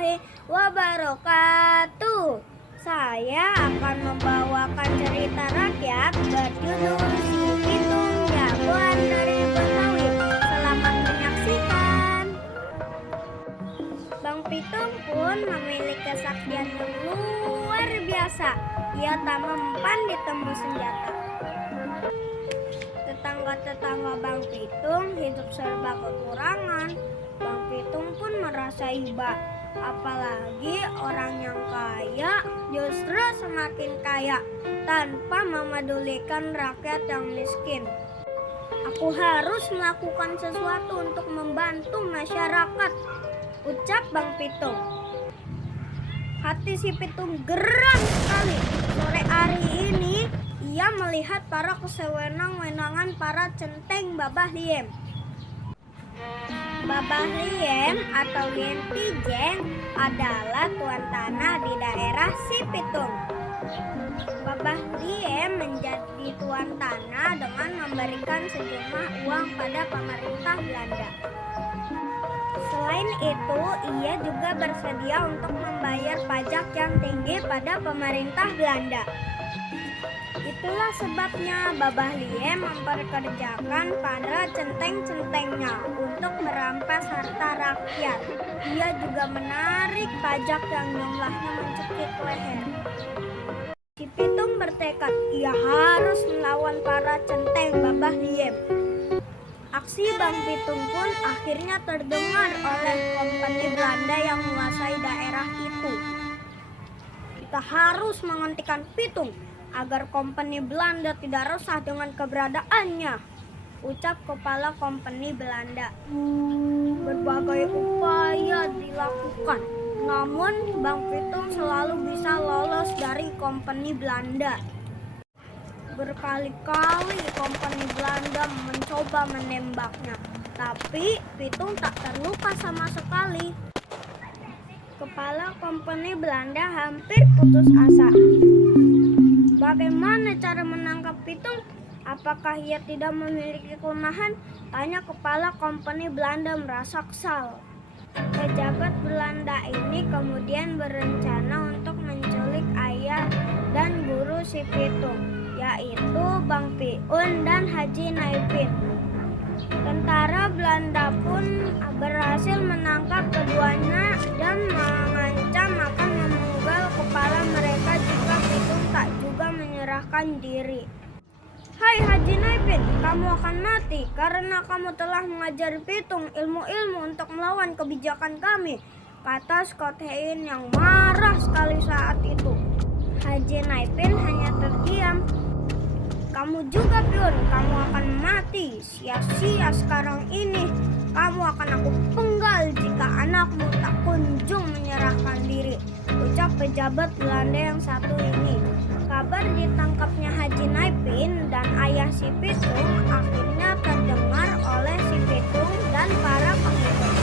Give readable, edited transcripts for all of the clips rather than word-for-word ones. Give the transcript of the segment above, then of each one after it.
warahmatullahi wabarakatuh. Saya akan membawakan cerita rakyat berjudul Si Pitung Jagoan dari Betawi. Selamat menyaksikan. Bang Pitung pun memiliki kesaktian yang luar biasa. Ia tak mempan ditembus senjata. Tetangga-tetangga Bang Pitung hidup serba kekurangan. Bang Pitung pun merasa iba. Apalagi orang yang kaya justru semakin kaya tanpa memedulikan rakyat yang miskin. Aku harus melakukan sesuatu untuk membantu masyarakat, ucap Bang Pitung. Hati si Pitung geram sekali. Sore hari ini ia melihat para kesewenang-wenangan para centeng Babah Liem. Babah Liem atau Liem Pijeng adalah tuan tanah di daerah Si Pitung. Babah Liem menjadi tuan tanah dengan memberikan sejumlah uang pada pemerintah Belanda. Selain itu, ia juga bersedia untuk membayar pajak yang tinggi pada pemerintah Belanda. Itulah sebabnya Babah Liem memperkerjakan para centeng-centengnya untuk merampas harta rakyat. Ia juga menarik pajak yang jumlahnya mencekik leher. Si Pitung bertekad ia harus melawan para centeng Babah Liem. Aksi Bang Pitung pun akhirnya terdengar oleh kompeni Belanda yang menguasai daerah itu. Kita harus menghentikan Pitung agar kompeni Belanda tidak resah dengan keberadaannya, ucap kepala kompeni Belanda. Berbagai upaya dilakukan, namun Bang Pitung selalu bisa lolos dari kompeni Belanda. Berkali-kali kompeni Belanda mencoba menembaknya, tapi Pitung tak terluka sama sekali. Kepala kompeni Belanda hampir putus asa. Bagaimana cara menangkap Pitung? Apakah ia tidak memiliki kelemahan? Tanya kepala kompeni Belanda merasa kesal. Pejabat Belanda ini kemudian berencana untuk menculik ayah dan guru si Pitung, yaitu Bang Piun dan Haji Naipin. Tentara Belanda pun berhasil menangkap keduanya dan mengancam akan memenggal kepala mereka jika Pitung tak juga menyerahkan diri. Hai Haji Naipin, kamu akan mati karena kamu telah mengajari Pitung ilmu-ilmu untuk melawan kebijakan kami, kata Scott Hein yang marah sekali saat itu. Haji Naipin hanya terdiam. Kamu juga Piun, kamu akan mati sia-sia sekarang ini. Kamu akan aku penggal jika anakmu tak kunjung menyerahkan diri, ucap pejabat Belanda yang satu ini. Kabar ditangkapnya Haji Naipin dan ayah si Pitung akhirnya terdengar oleh si Pitung dan para pengikut.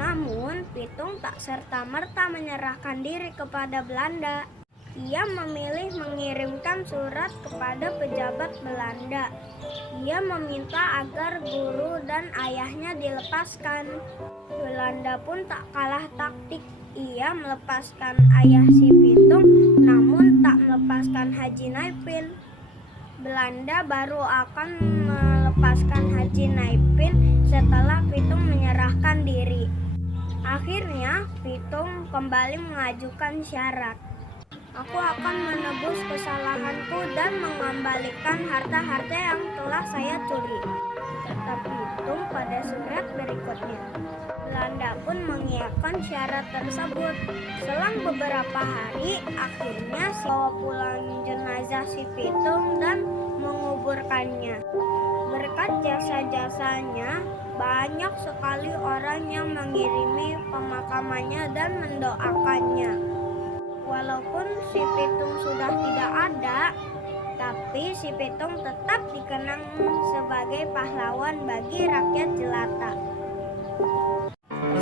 Namun Pitung tak serta-merta menyerahkan diri kepada Belanda. Ia memilih mengirimkan surat kepada pejabat Belanda. Ia meminta agar guru dan ayahnya dilepaskan. Belanda pun tak kalah taktik. Ia melepaskan ayah si Pitung, namun tak melepaskan Haji Naipin. Belanda baru akan melepaskan Haji Naipin setelah Pitung menyerahkan diri. Akhirnya Pitung kembali mengajukan syarat. Aku akan menebus kesalahanku dan mengembalikan harta-harta yang telah saya curi, kata Pitung pada surat berikutnya. Belanda pun mengiyakan syarat tersebut. Selang beberapa hari, akhirnya bawa pulang jenazah si Pitung dan menguburkannya. Berkat jasa-jasanya, banyak sekali orang yang mengirimi pemakamannya dan mendoakannya. Walaupun si Pitung sudah tidak ada, tapi si Pitung tetap dikenang sebagai pahlawan bagi rakyat jelata.